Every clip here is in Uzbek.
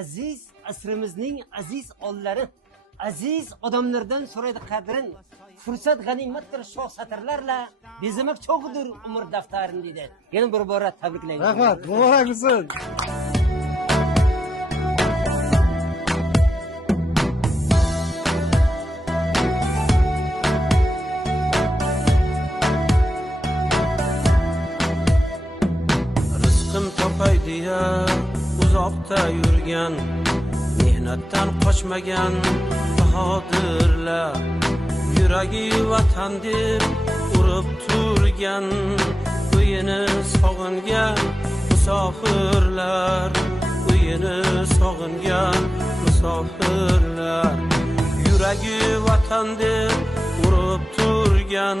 aziz asrimizning aziz onlari, aziz odamlardan so'raydi qadrin. Fursat g'animatdir shoh satrlarla bezamak cho'g'idir umr daftarini dedi. Yana bir bora tabriklayman. Rahmat, muborak bo'lsin. Rizqim topay deya uzoqda yurgan, mehnatdan qochmagan bahodirlar, yuragi vatan deb urib turgan, uyini sog'ingan musofirlar, uyini sog'ingan musofirlar, yuragi vatan deb urib turgan,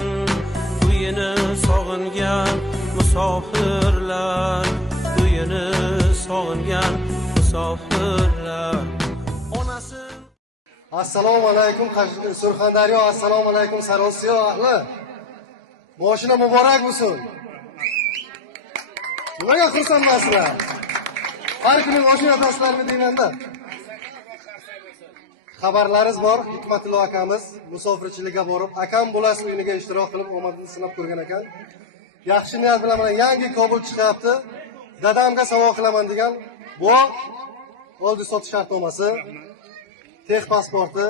uyini sog'ingan musofirlar, uyini sog'ingan musofirlar. Onasi Assalomu alaykum Surxondaryo, assalomu alaykum Sarosiyo ahli. Boshina muborak bo'lsin. Nimaga xursandmasizlar? Har kuni mashina yotasizlarmi deymanda. Xabarlaringiz bor, Hikmatullo akamiz musofirchilikka borib, akam bo'lasi uyiniga ishtirok qilib omadini sinab ko'rgan ekan. Yaxshi niyat bilan mana yangi Kobul chiqyapti. Dadamga sovg'a qilaman degan bu oldi sotish shartnomasi, tex pasporti,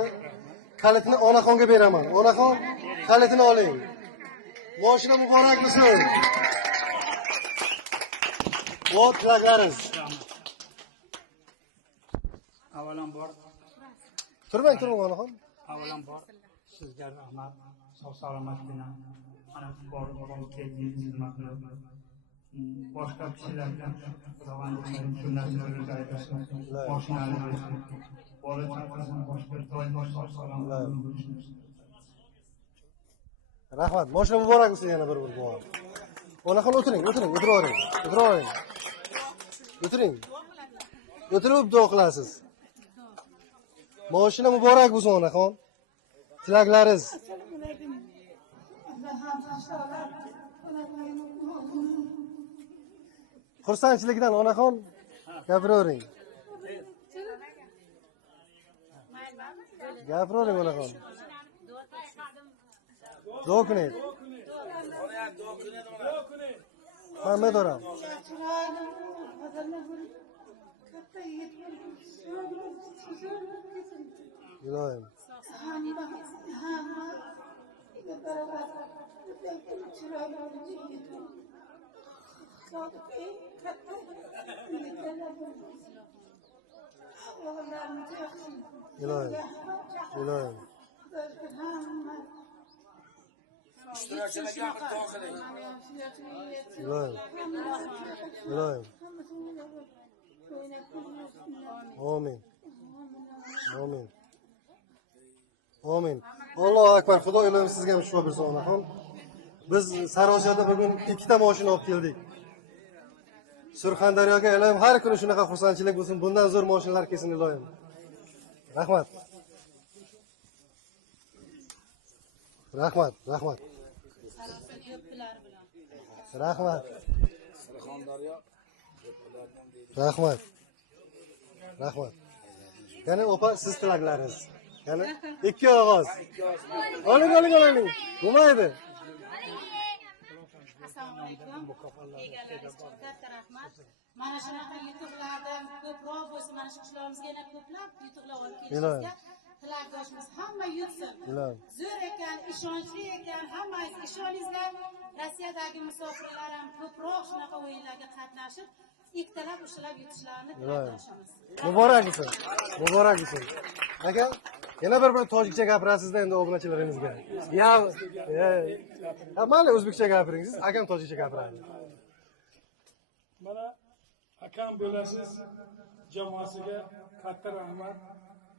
kalitini onaxonga beraman. Onaxon kalitini oling. Mashina muborak bo'lsin. Bu tilaklaringiz. Avvalambor Turmang onaxon. avvalambor sizga rahmat. Sog' salomatgina ana borib keldingiz, xizmat qilib boshqa kishilarga xudovandiqlar shu narsani o'rgatasiz. Mashinani bersin. Bola chaqasini boshqa doim sog' salomat bo'lsin. Rahmat. Mashina muborak bo'lsin yana bir bor. Onaxon o'tiring. O'tirib duo qilasiz. Mashina muborak bo'lsin onaxon. Tilaklaringiz. Xursandchilikdan onaxon gapiravering. Onaxon. Duo qiling. Muhammad oram. Ilohim. Ilohim. Ilohim. Amin. Allohu akbar. Xudo ilohim sizga ham shifo bersin onaxon. Biz Sarosiyoda bugun ikkita mashina olib keldik. Surxondaryoga ilohim har kuni shunaqa xursandchilik bo'lsin. Bundan zo'r mashinalar kelsin ilohim. Rahmat. Rahmat. Yana opa siz tilaklaringiz. Yana ikki og'iz. Oling. Bo'lmaydi. Assalomu alaykum. Egalaringizga katta rahmat. Mana shunaqa yutuqlardan ko'proq bo'lsin, mana shu qishlog'imizga yana ko'plab yutuqlar olib kelishingizga tilakdoshimiz hamma yutsin. Zo'r ekan, ishonchli ekan, hammangiz ishoningizlar. Rossiyadagi musofirlar ham ko'proq shunaqa o'yinlarga qatnashib, ikkitalab ushlab yutishlarini tilakdoshimiz. Muborak bo'lsin. Aka, yana bir tojikcha gapirasizda endi obunachilaringizga. Mayli o'zbekcha gapiring, siz akam tojikcha gapiradi. Mana akam bo'lasiz jamoasiga katta rahmat.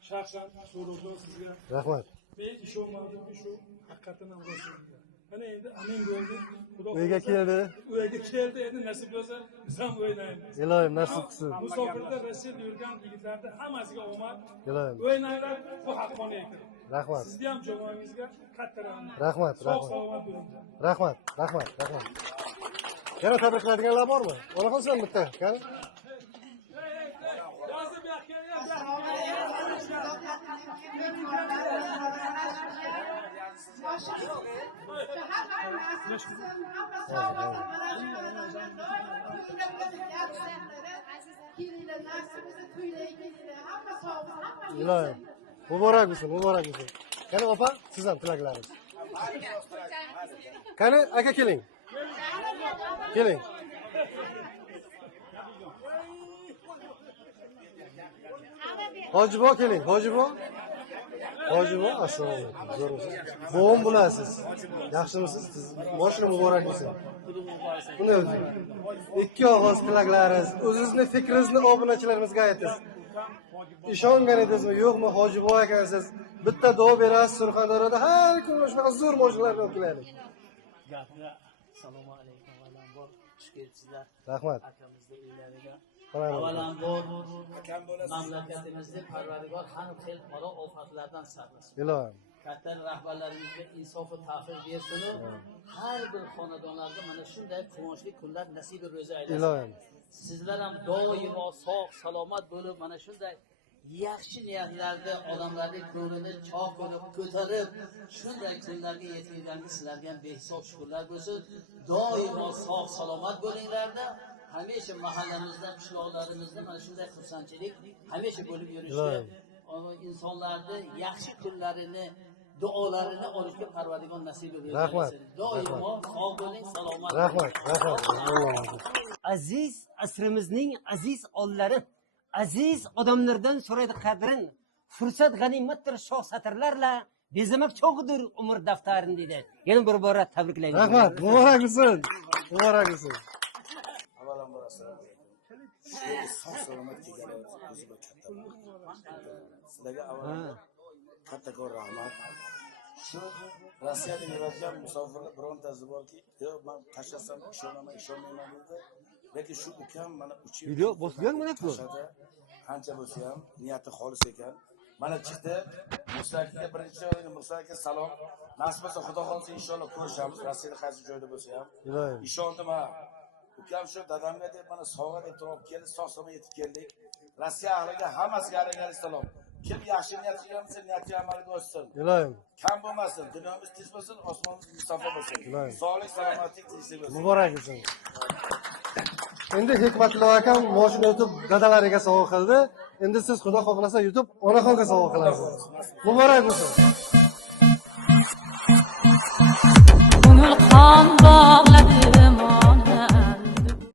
Shaxsan so'rovlar sizga. Rahmat. Men ishonmadim shu haqiqatan o'rasizga. Mana endi amin bo'ldi. Xudo Uyga keldi. Endi nasib bo'lsa biz ham o'ynaymiz. Ilohim nasib qilsin. Musofirda Rossiyada yurgan yigitlarda hammasiga omad. Ilohim. O'ynanglar, bu haqqoniy ekan. Rahmat. Sizga ham jamoangizga katta rahmat. Rahmat. Salomat bo'ling. Rahmat. Yana tabriklaydiganlar bormi? Onaxon sen bitta, qani? Yozib ilohim muborak bo'lsin, muborak bo'lsin. Qani opa, siz ham tilaklaringiz. Qani aka keling. Keling. Hojibo keling, hojibo. Hojibo, assalomu alaykum. Zo'rmisiz? Bo'g'im bo'lasiz. Yaxshimisiz? Siz boshqa muborak bo'lsin. Buni o'zi. Ikki og'iz tilaklaringiz, o'zingizning fikringizni obunachilarimizga aytasiz. ishongan edingizmi yo'qmi Hojibo ekansiz. Bitta duo berasiz Surxondaryoda har kun shunaqa zo'r mo'jizalarni o'qilaylik. Assalomu alaykum avvalambor xush kelibsizlar. Rahmat. Akamizni uylariga. Avvalambor Mamlakatimizda Parvardigor har xil qaro ofatlardan saqlasin. ilohim. Katta rahbarlarimizga insof va tavfiq bersin. Har bir xonadonlarda mana shunday quvonchli kunlar nasibi ro'za aylasin. Ilohim. Sizlar ham doimo sog' salomat bo'lib mana shunday yaxshi niyatlarda odamlarning ko'nglini chog' qilib ko'tarib shunday kunlarga yetkazganki sizlarga ham behisob shukrlar bo'lsin. Doimo sog' salomat bo'linglarda. Hamisha mahallamizda, qishloqlarimizda mana shunday xursandchilik hamisha bo'lib yurishdi. insonlarni yaxshi kunlarini, duolarini olishga Parvardigor nasib etsin. Rahmat. Doimo sog' bo'ling, salomat bo'ling. Rahmat. Aziz asrimizning aziz ollari, aziz odamlardan so'raydi qadrin. Fursat g'animatdir shoh satrlarla bezamak cho'g'idir umr daftarini dedi. Yana bir bora tabriklayman. Rahmat. Muborak bo'lsin. Muborak bo'lsin. Avvalambor assalomu alaykum. Sog' salomat kelganingiz o'ziga katta rahmat. Sizlarga avvalambor kattakon rahmat. Shu Rossiyada yuradigan musofirlar birontasi borki, "Yo'q, men tashlasam ishonmayman" dedi. Lekin shu ukam mana 3 yil Video bosgan mana bu. Qancha bo'lsa ham niyati xolis ekan. Mana chiqdi. Musaga birinchi Musaga salom. Nasib bo'lsa Xudo xolsa inshaalloh ko'rishamiz. Rossiyada qaysi joyda bo'lsa ham. Ilohim. Ishondim ha. Ukam shu dadamga deb mana sovg'a deb turib keldi, sog'-salomat yetib keldik. Rossiya ahliga hammasiga alaykum salom. Kim yaxshi niyat qilgan bo'lsa, niyati amalga oshsin. Ilohim. Kam bo'lmasin, dunyomiz tinch bo'lsin, osmonimiz musaffo bo'lsin. Ilohim. Sog'lik, salomatlik tinchlik bo'lsin. Muborak bo'lsin. Endi Hikmatullo akam moshina o'tib dadalariga sovg'a qildi. Endi siz Xudo xohlasa yutib onaxonga sovg'a qilasiz. Muborak bo'lsin. Ko'ngil qon bog'ladi